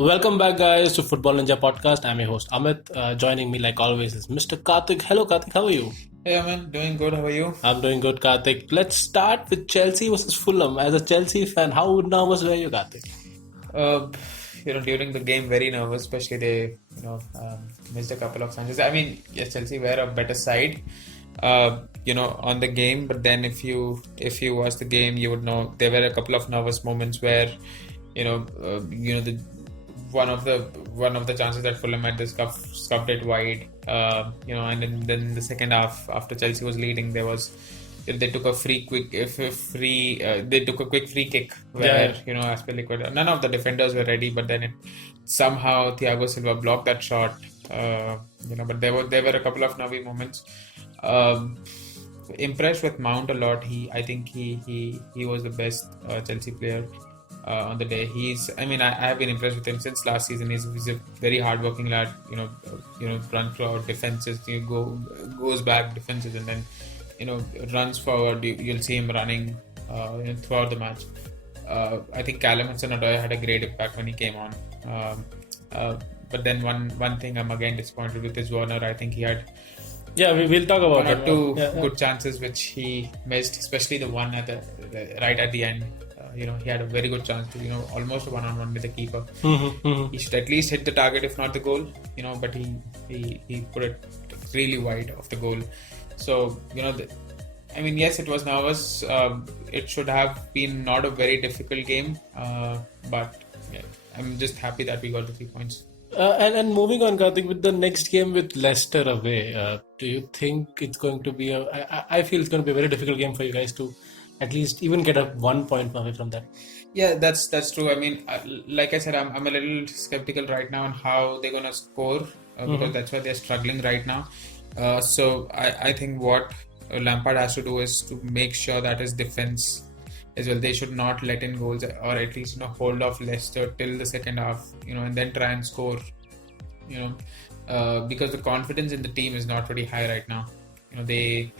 Welcome back, guys, to Football Ninja Podcast. I'm your host Amit. Joining me, like always, is Mr. Karthik. Hello, Karthik. How are you? Hey, Aman, doing good. How are you? I'm doing good, Karthik. Let's start with Chelsea versus Fulham. As a Chelsea fan, how nervous were you, Karthik? Uh, during the game, very nervous, especially they, missed a couple of chances. I mean, yes, Chelsea were a better side, on the game. But then if you watch the game, you would know there were a couple of nervous moments where, the one of the chances that Fulham had, they scuffed it wide. And then the second half, after Chelsea was leading, they took a they took a quick free kick where Aspilicueta, none of the defenders were ready, but then somehow Thiago Silva blocked that shot. But there were a couple of nervy moments. Impressed with Mount a lot. I think he was the best Chelsea player on the day. I have been impressed with him since last season. He's a very hardworking lad. Run throughout defenses. Goes back defenses and then runs forward. You'll see him running throughout the match. I think Callum Hudson-Odoi had a great impact when he came on. But then one thing I'm again disappointed with is Werner. I think he had We'll talk about one or it. two good chances which he missed, especially the one right at the end. He had a very good chance to almost a one-on-one with the keeper. He should at least hit the target, if not the goal. But he put it really wide of the goal. So yes, it was nervous. It should have been not a very difficult game, but yeah, I'm just happy that we got the 3 points. And moving on, Karthik, with the next game with Leicester away, do you think it's going to be I feel it's going to be a very difficult game for you guys to at least even get a 1 point away from that? Yeah, that's true. I mean, like I said, I'm a little skeptical right now on how they're gonna score because that's why they're struggling right now. So I think what Lampard has to do is to make sure that his defense as well, they should not let in goals, or at least hold off Leicester till the second half, and then try and score, because the confidence in the team is not very high right now. They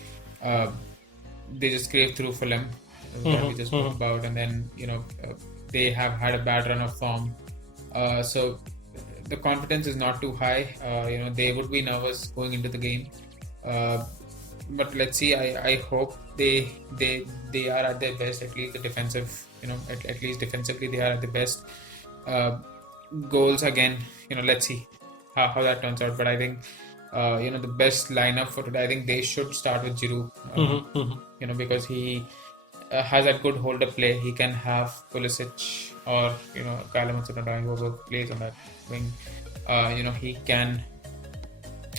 just scraped through Fulham that we just spoke about, and then they have had a bad run of form. So the confidence is not too high. They would be nervous going into the game. But let's see. I hope they are at their best. At least the defensive, at least defensively they are at the best. Goals again. Let's see how that turns out. But I think the best lineup for today, I think they should start with Giroud. Because he has that good holder play. He can have Pulisic or Callum Hudson-Odoi, whoever plays on that wing. He can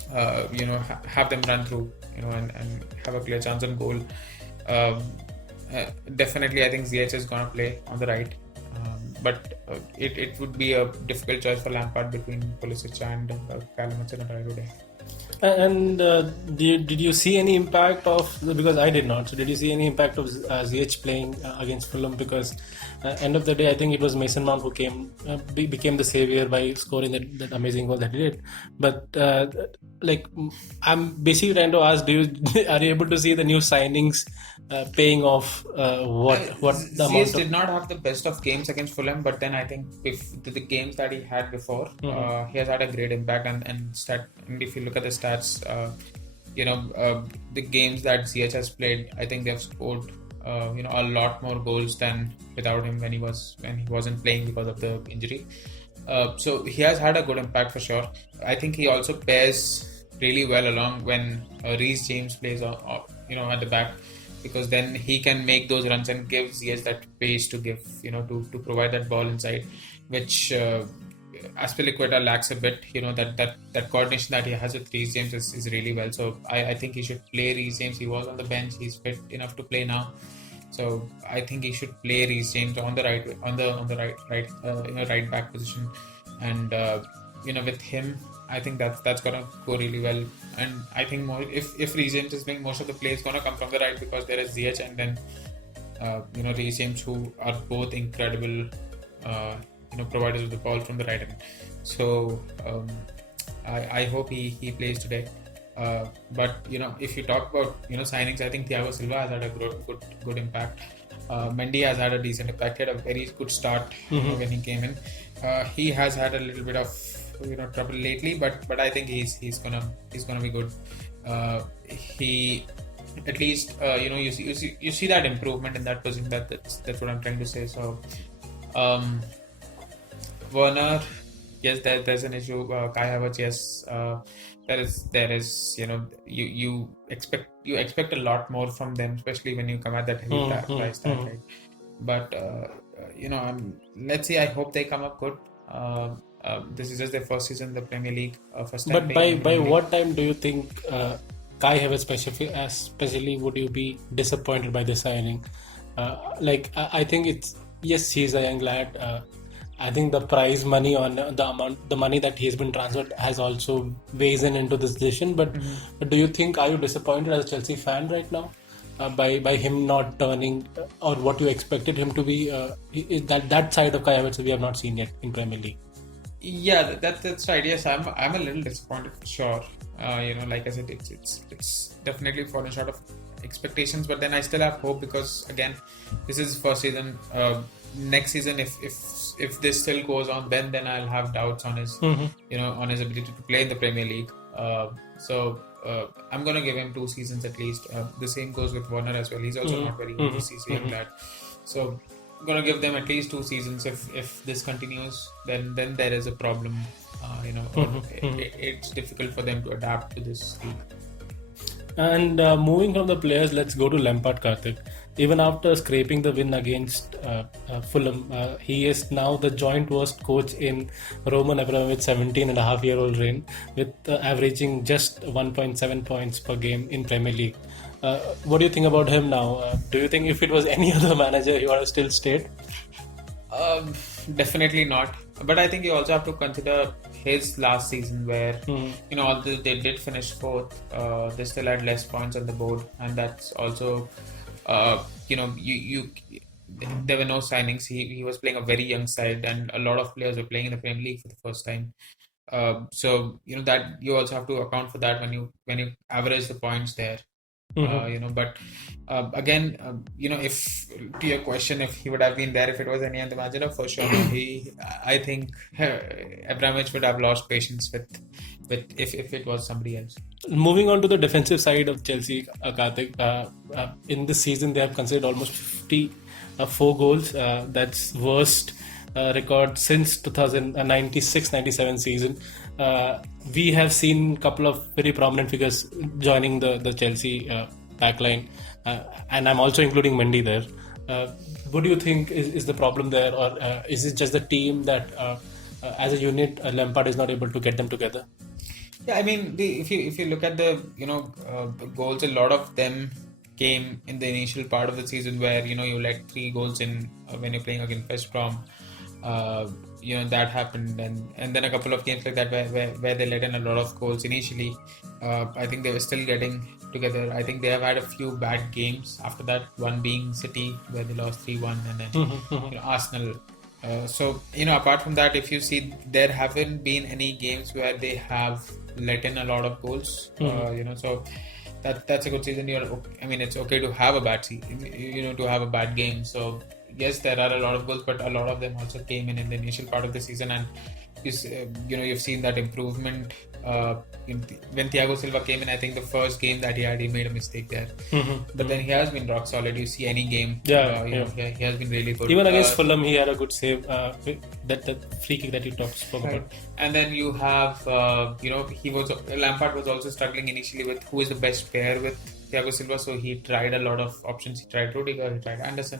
have them run through. And have a clear chance on goal. Definitely, I think Ziyech is going to play on the right. But it would be a difficult choice for Lampard between Pulisic and Callum Hudson-Odoi today. And did you see any impact of, because I did not, so did you see any impact of Ziyech playing against Fulham? Because end of the day, I think it was Mason Mount who became the savior by scoring that amazing goal that he did. But I'm basically trying to ask, are you able to see the new signings paying off? What the amount Ziyech did not have the best of games against Fulham, but then I think if the games that he had before, he has had a great impact. And if you look at the stats, the games that Ziyech has played, I think they've scored a lot more goals than without him when he wasn't playing because of the injury. So he has had a good impact for sure. I think he also pairs really well along when Reece James plays at the back, because then he can make those runs and give Ziyech that pace to give, to provide that ball inside, which Aspilicueta lacks a bit. That coordination that he has with Reece James is really well. So I think he should play Reece James. He was on the bench. He's fit enough to play now. So I think he should play Reece James on the right back position, and with him, I think that's gonna go really well. And I think more if Reece James is playing, most of the play is gonna come from the right, because there is Ziyech and then Reece James, who are both incredible providers of the ball from the right end. So I hope he plays today. But if you talk about signings, I think Thiago Silva has had a good impact. Mendy has had a decent impact. He had a very good start when he came in. He has had a little bit of trouble lately, but I think he's gonna be good. He at least you see that improvement in that position. That's what I'm trying to say. So Werner, yes, there's an issue. Kai Havertz, yes, there is you expect a lot more from them, especially when you come at that heavy price tag, right? But let's see. I hope they come up good. This is just their first season in the Premier League. First time. But by what time do you think Kai Havertz especially would you be disappointed by the signing? I think it's yes, he's a young lad. I think the prize money on the money that he's been transferred has also weighs in into this decision. But do you think, are you disappointed as a Chelsea fan right now by him not turning or what you expected him to be? That side of Kai Havertz we have not seen yet in Premier League. Yeah, that's right. Yes, I'm a little disappointed for sure. Like I said, it's definitely fallen short of expectations. But then I still have hope because again, this is his first season. Next season, if this still goes on, then I'll have doubts on his on his ability to play in the Premier League. So I'm gonna give him 2 seasons at least. The same goes with Werner as well. He's also not very good this season, I'm glad. So I'm gonna give them at least 2 seasons. If this continues, then there is a problem. It's difficult for them to adapt to this league. And moving from the players, let's go to Lampard, Karthik. Even after scraping the win against Fulham, he is now the joint worst coach in Roman Abramovich's 17-and-a-half-year-old reign, with averaging just 1.7 points per game in Premier League. What do you think about him now? Do you think if it was any other manager, he would have still stayed? Definitely not. But I think you also have to consider his last season where, although they did finish 4th, they still had less points on the board. And that's also, there were no signings. He was playing a very young side and a lot of players were playing in the Premier League for the first time. So, that you also have to account for that when you average the points there. But again, if to your question, if he would have been there if it was any other manager, for sure, I think Abramovich would have lost patience with if it was somebody else. Moving on to the defensive side of Chelsea, Karthik, in this season they have conceded almost 54 goals. That's worst record since 1996-97 season. We have seen a couple of very prominent figures joining the Chelsea backline, and I'm also including Mendy there. What do you think is the problem there, or is it just the team that as a unit Lampard is not able to get them together? Yeah, I mean, if you look at the goals, a lot of them came in the initial part of the season where you let 3 goals in when you're playing against West Brom. That happened, and then a couple of games like that where they let in a lot of goals initially. I think they were still getting together. I think they have had a few bad games after that, one being City where they lost 3-1, and then Arsenal. So apart from that, if you see, there haven't been any games where they have let in a lot of goals. So that's a good season. It's okay to have a bad season, to have a bad game. So yes, there are a lot of goals, but a lot of them also came in the initial part of the season, and you've seen that improvement. When Thiago Silva came in, I think the first game that he made a mistake there, but then he has been rock solid. You see any game, he has been really good. Even against Fulham, he had a good save. That free kick that you spoke about. And then you have, Lampard was also struggling initially with who is the best pair with Thiago Silva, so he tried a lot of options. He tried Rudiger, he tried Anderson,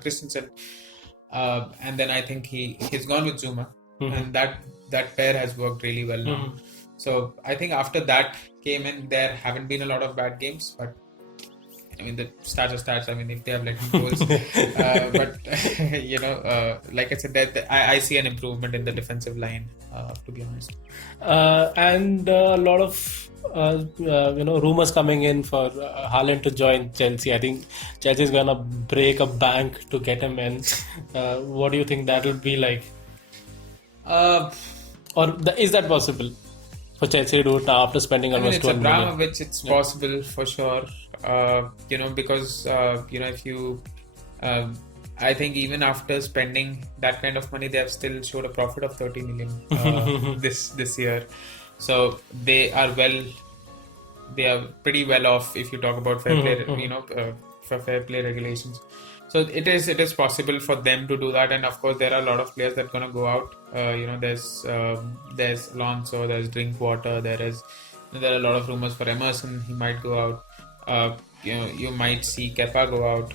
Christensen, and then I think he's gone with Zuma, and that pair has worked really well now. So I think after that came in, there haven't been a lot of bad games, but the stats are stats. If they have let in goals, but like I said, I see an improvement in the defensive line, to be honest. And a lot of rumors coming in for Haaland to join Chelsea. I think Chelsea is gonna break a bank to get him in. What do you think that would be like? Is that possible? for Chelsea to do it after spending I mean, almost it's 12 million. Abramovich. It's possible for sure. Because if you, I think even after spending that kind of money, they have still showed a profit of 30 million this year. So they are pretty well off if you talk about fair play, for fair play regulations. So it is possible for them to do that, and of course there are a lot of players that are gonna go out. There's Alonso, there's Drinkwater, there are a lot of rumors for Emerson, he might go out. You might see Kepa go out.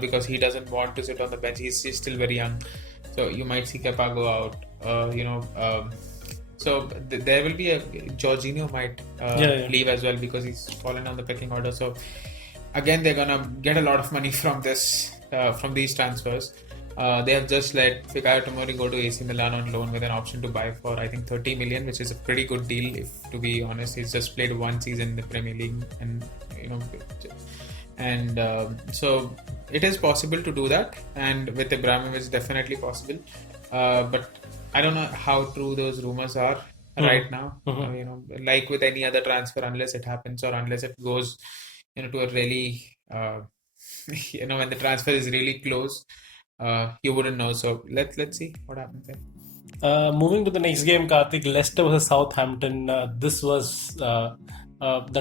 Because he doesn't want to sit on the bench. He's still very young, so you might see Kepa go out. So there will be a Jorginho might leave as well because he's fallen on the pecking order. So again, they're gonna get a lot of money from these transfers. They have just let Fikayo Tomori go to AC Milan on loan with an option to buy for I think 30 million, which is a pretty good deal. If to be honest, he's just played one season in the Premier League, and so it is possible to do that. And with Abramovich, it's definitely possible. But I don't know how true those rumors are right now. Like with any other transfer, unless it happens or unless it goes, to a really, when the transfer is really close, you wouldn't know. So let's see what happens there. Moving to the next game, Karthik, Leicester versus Southampton. This was the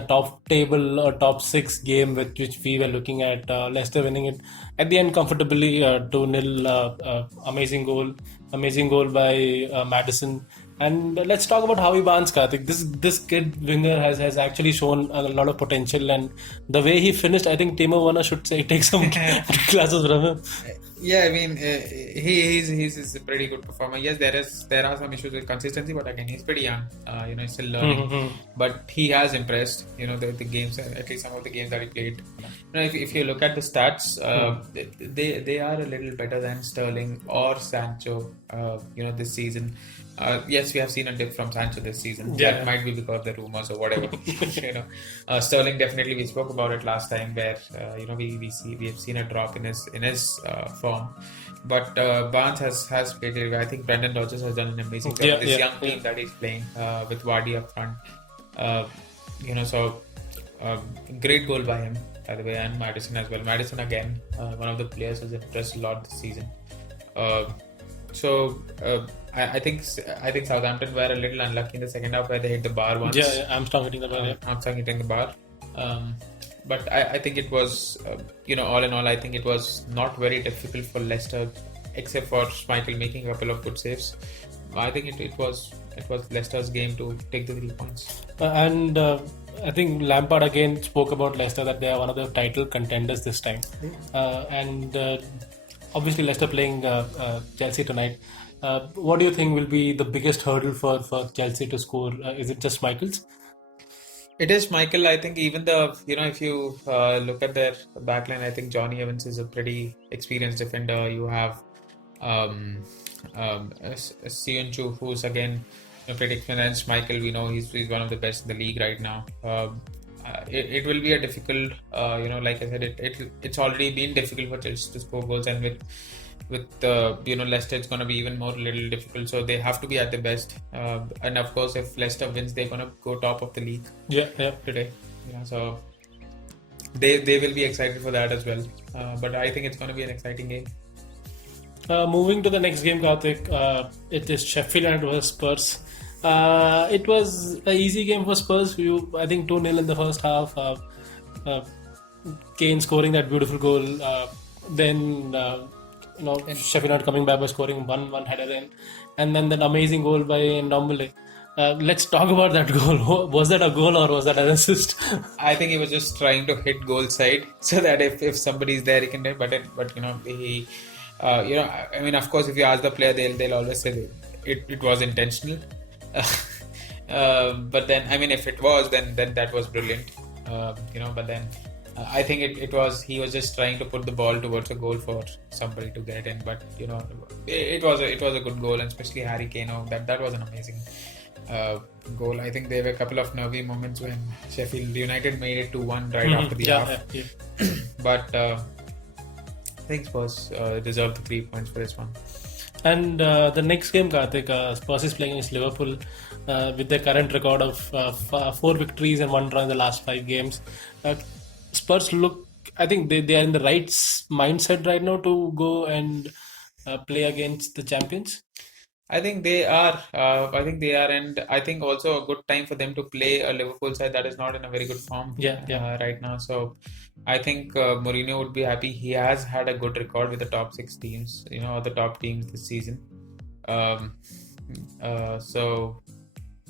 top table or top 6 game with which we were looking at. Leicester winning it at the end comfortably, 2-0. Amazing goal by Maddison. And let's talk about Howie Barnes, Karthik. This kid winger has actually shown a lot of potential, and the way he finished, I think Timo Werner should take some classes from him. Yeah, I mean, he's a pretty good performer. Yes, there are some issues with consistency, but again, he's pretty young. He's still learning. But he has impressed. The games, at least some of the games that he played. If you look at the stats, they are a little better than Sterling or Sancho. This season. Yes, we have seen a dip from Sancho this season. Yeah. That might be because of the rumors or whatever. Sterling, definitely, we spoke about it last time, where we have seen a drop in his form. But Barnes has played it. I think Brendan Rodgers has done an amazing job with this young team that he's playing with Vardy up front. Great goal by him, by the way, and Maddison as well. Maddison again, one of the players who's impressed a lot this season. I think Southampton were a little unlucky in the second half where they hit the bar once. Yeah, Armstrong hitting the bar. Armstrong hitting the bar. But I think it was, all in all, I think it was not very difficult for Leicester, except for Schmeichel making a couple of good saves. I think it was Leicester's game to take the 3 points. And I think Lampard again spoke about Leicester, that they are one of the title contenders this time. Obviously Leicester playing Chelsea tonight. What do you think will be the biggest hurdle for Chelsea to score? Is it just Schmeichel's? It is Schmeichel. I think even if you look at their backline, I think Johnny Evans is a pretty experienced defender. You have Sionchu, who's again pretty experienced. Schmeichel, we know he's one of the best in the league right now. It will be a difficult, like I said, it's already been difficult for Chelsea to score goals, and with Leicester, it's going to be even more little difficult. So they have to be at their best, and of course, if Leicester wins, they're going to go top of the league. Today. So they will be excited for that as well. But I think it's going to be an exciting game. Moving to the next game, Karthik, it is Sheffield versus Spurs. It was an easy game for Spurs. I think 2-0 in the first half. Kane scoring that beautiful goal. Then Sheffield coming back by scoring one header in, and then that amazing goal by Ndombele. Let's talk about that goal. Was that a goal or was that an assist? I think he was just trying to hit goal side so that if somebody's there, he can do it. But he. I mean, of course, if you ask the player, they'll always say it was intentional. But then, I mean, if it was, then that was brilliant. But then I think it was, he was just trying to put the ball towards a goal for somebody to get in. But it was a good goal, and especially Harry Kane. That was an amazing goal. I think there were a couple of nervy moments when Sheffield United made it 2-1 right after the half. Yeah. But I think Spurs deserved the 3 points for this one. And the next game, Karthik, Spurs is playing against Liverpool. with their current record of 4 victories and 1 draw in the last 5 games. Spurs look, I think they are in the right mindset right now to go and play against the champions. I think they are. And I think also a good time for them to play a Liverpool side that is not in a very good form right now. So I think Mourinho would be happy. He has had a good record with the top six teams, or the top teams this season. I'm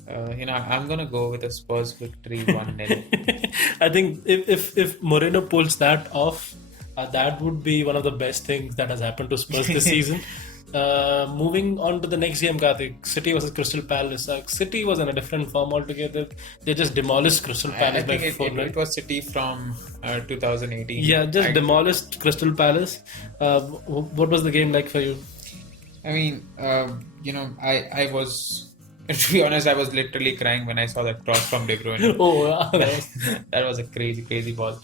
gonna go with a Spurs victory 1-0. I think if Mourinho pulls that off, that would be one of the best things that has happened to Spurs this season. Moving on to the next game, Karthik, City versus Crystal Palace. City was in a different form altogether. They just demolished Crystal Palace by 4-0. It was City from 2018. Yeah, just demolished Crystal Palace. What was the game like for you? I mean, I was, to be honest, I was literally crying when I saw that cross from De Bruyne. Oh, wow. That was a crazy, crazy ball.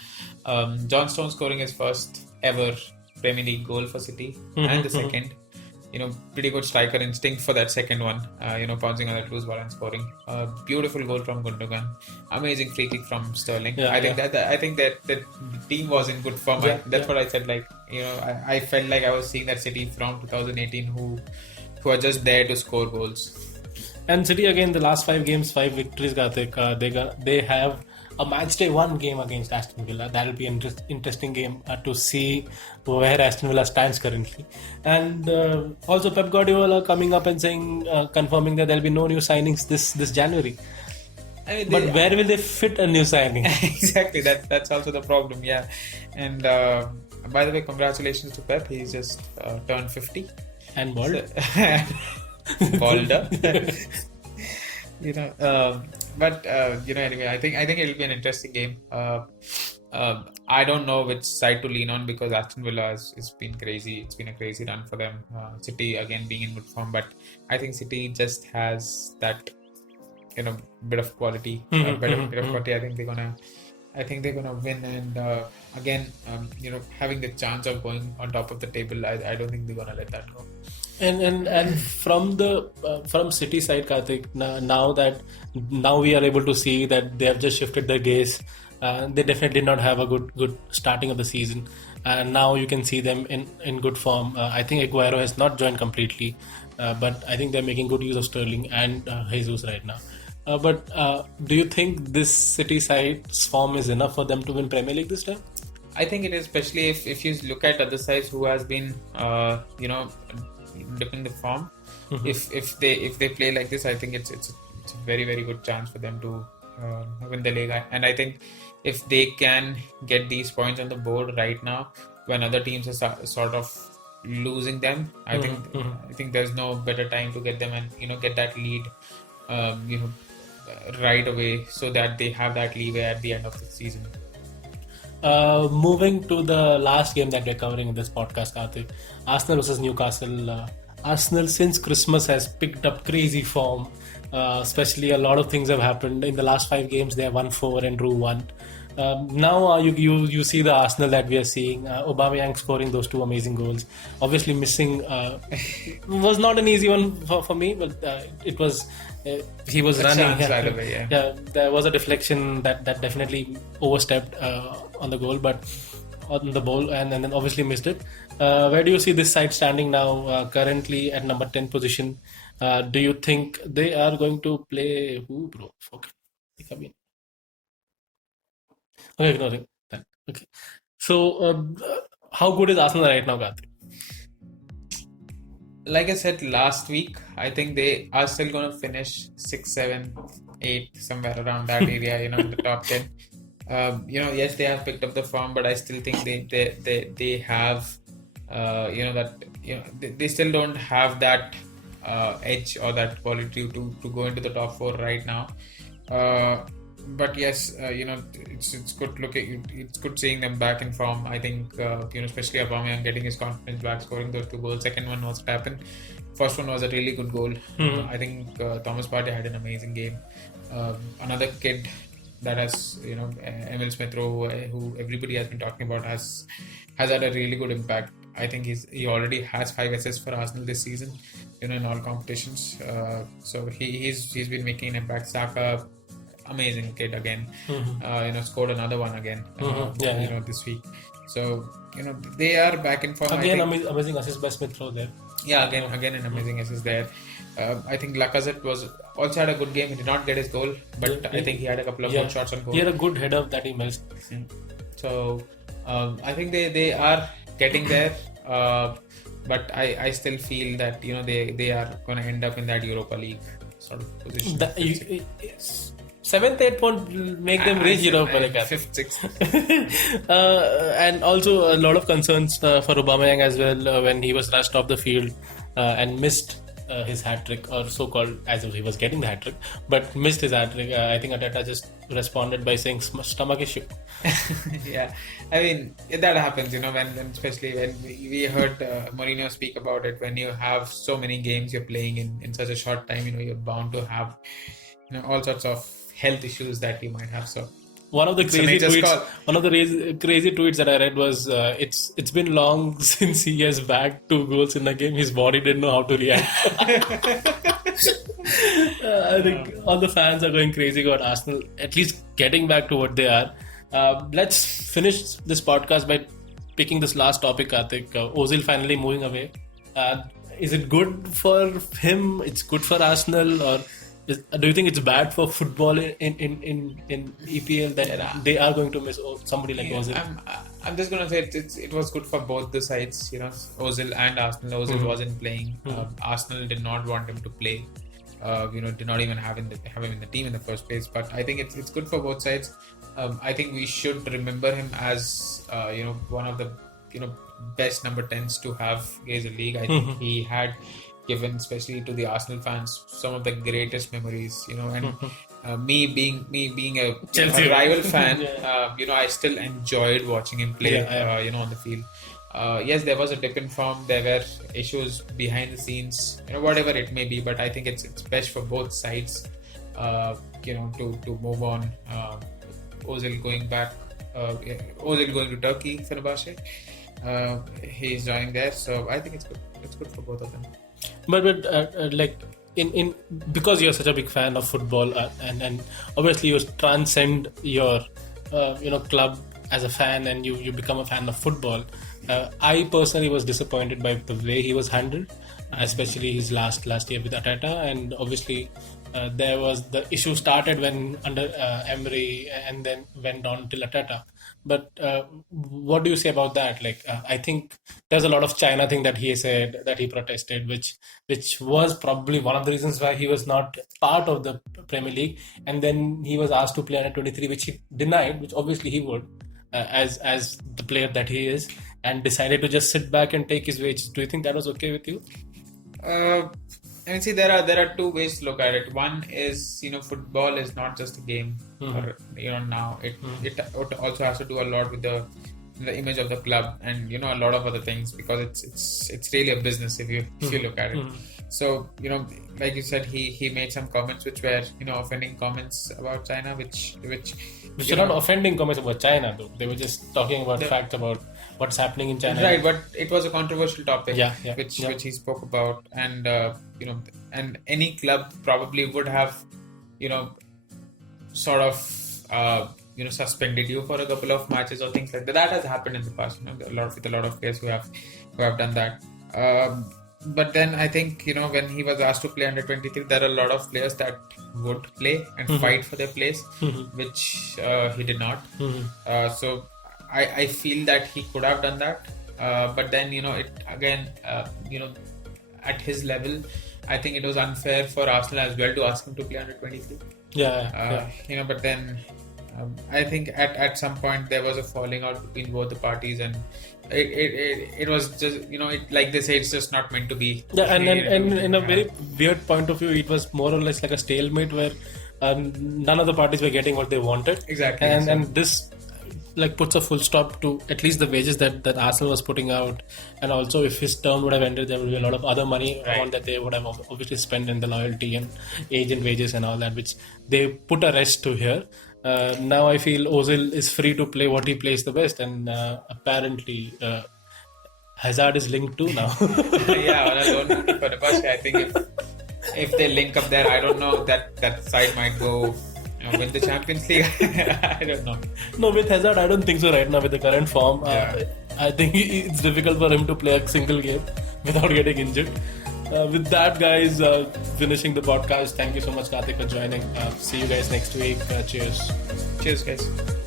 John Stones scoring his first ever Premier League goal for City, and the second. Pretty good striker instinct for that second one. Pouncing on that loose ball and scoring. Beautiful goal from Gundogan. Amazing free kick from Sterling. Yeah, I think that the team was in good form. That's what I said. I felt like I was seeing that City from 2018 who are just there to score goals. And City again, the last 5 games, 5 victories. Karthik. They have a matchday 1 game against Aston Villa. That'll be an interesting game to see where Aston Villa stands currently. And also Pep Guardiola coming up and saying, confirming that there'll be no new signings this January. But where will they fit a new signing? Exactly, that's also the problem. Yeah, and by the way, congratulations to Pep. He's just turned 50 and bald. Balder. Anyway, I think it'll be an interesting game. I don't know which side to lean on because Aston Villa has been crazy. It's been a crazy run for them. City again being in good form, but I think City just has that bit of quality. Bit of quality. I think they're gonna win, and again, having the chance of going on top of the table, I don't think they're gonna let that go. And from City side, Karthik, now we are able to see that they have just shifted their gaze. They definitely did not have a good starting of the season, and now you can see them in good form. I think Aguero has not joined completely, but I think they're making good use of Sterling and Jesus right now. But do you think this City side's form is enough for them to win Premier League this time? I think it is, especially if you look at other sides who has been dipping the form. If they play like this, I think it's a very, very good chance for them to win the league. And I think if they can get these points on the board right now, when other teams are sort of losing them, I think there's no better time to get them and get that lead, right away, so that they have that leeway at the end of the season. Moving to the last game that we're covering in this podcast, Karthik, Arsenal versus Newcastle. Arsenal since Christmas has picked up crazy form. Especially a lot of things have happened in the last 5 games. They have won 4 and drew 1. Now you see the Arsenal that we are seeing. Aubameyang scoring those 2 amazing goals. Obviously missing was not an easy one for me, but it was. He was running. There was a deflection that definitely overstepped on the goal, but on the ball, and then obviously missed it. Where do you see this side standing now? Currently at number 10 position. Do you think they are going to play who, bro? Okay. Okay, ignoring that. Okay. So, how good is Arsenal right now, Karthik? Like I said last week, I think they are still going to finish 6, 7, 8, somewhere around that area, in the top 10. Yes, they have picked up the form, but I still think they have, they still don't have that edge or that quality to go into the top 4 right now. But yes, it's good looking. It's good seeing them back in form. I think especially Aubameyang getting his confidence back, scoring those 2 goals. Second one was tapping. First one was a really good goal. I think Thomas Partey had an amazing game. Another kid that has Emil Smith Rowe, who everybody has been talking about, has had a really good impact. I think he already has 5 assists for Arsenal this season, in all competitions. So he's been making an impact. Saka, amazing kid again. Scored another one again. This week. So they are back in form. Again, amazing assist by Smith Rowe there. Yeah, again an amazing assist there. I think Lacazette also had a good game. He did not get his goal, but I think he had a couple of good shots on goal. He had a good header that he missed. So I think they are getting there, but I still feel that they are going to end up in that Europa League sort of position. 7th, 8th won't make them reach Europa League. 5th, 6th. And also a lot of concerns for Aubameyang as well when he was rushed off the field and missed his hat-trick, or so-called, as if he was getting the hat-trick, but missed his hat-trick. I think Arteta just responded by saying stomach issue. Yeah, I mean, that happens, especially when we heard Mourinho speak about it. When you have so many games you're playing in such a short time, you're bound to have all sorts of health issues that you might have. So one of the crazy tweets that I read was it's been long since he has bagged 2 goals in a game. His body didn't know how to react. I think all the fans are going crazy about Arsenal at least getting back to what they are. Let's finish this podcast by picking this last topic, Karthik. Ozil finally moving away. Is it good for him? It's good for Arsenal, or do you think it's bad for football in EPL that they are going to miss somebody like Ozil? I'm just going to say it was good for both the sides, Ozil and Arsenal. Ozil wasn't playing. Arsenal did not want him to play. Did not even have him in the team in the first place. But I think it's good for both sides. I think we should remember him as one of the best number 10s to have in the league. I think he had given, especially to the Arsenal fans, some of the greatest memories, and me being a rival fan, I still enjoyed watching him play, on the field. Yes, there was a dip in form, there were issues behind the scenes, whatever it may be, but I think it's best for both sides, to move on. Ozil going back, Ozil going to Turkey, Fenerbahce, he's joining there, so I think it's good for both of them. But like in because you're such a big fan of football and obviously you transcend your club as a fan and you become a fan of football. I personally was disappointed by the way he was handled, especially his last year with Arteta, and obviously there was the issue started when under Emery and then went on till Arteta. But what do you say about that? Like, I think there's a lot of China thing that he said, that he protested, which was probably one of the reasons why he was not part of the Premier League. And then he was asked to play under 23, which he denied, which obviously he would, as the player that he is, and decided to just sit back and take his wages. Do you think that was okay with you? I mean, see, there are 2 ways to look at it. One is, football is not just a game. Or, now it also has to do a lot with the image of the club and a lot of other things, because it's really a business if you look at it. So like you said, he made some comments which were offending comments about China, which are not offending comments about China though. They were just talking about fact about what's happening in China. Right, but it was a controversial topic, which he spoke about, and and any club probably would have sort of suspended you for a couple of matches or things like that. That has happened in the past, with a lot of players who have done that. But then I think when he was asked to play under 23, there are a lot of players that would play and fight for their place, which he did not. So I feel that he could have done that, but then it again at his level, I think it was unfair for Arsenal as well to ask him to play under 23. But then I think at some point there was a falling out between both the parties, and it was just like they say, it's just not meant to be. And in a very weird point of view, it was more or less like a stalemate where none of the parties were getting what they wanted. Exactly. And this puts a full stop to at least the wages that Arsenal was putting out, and also if his term would have ended, there would be a lot of other money around that they would have obviously spent in the loyalty and agent wages and all that, which they put a rest to here. Now I feel Ozil is free to play what he plays the best, and apparently Hazard is linked to now. Yeah, on a loan move to Fenerbahce. I think if they link up there, I don't know, that side might go win the Champions League. I don't know. No, with Hazard, I don't think so right now with the current form. Yeah. I think it's difficult for him to play a single game without getting injured. With that, guys, finishing the podcast. Thank you so much, Karthik, for joining. See you guys next week. Cheers. Cheers, guys.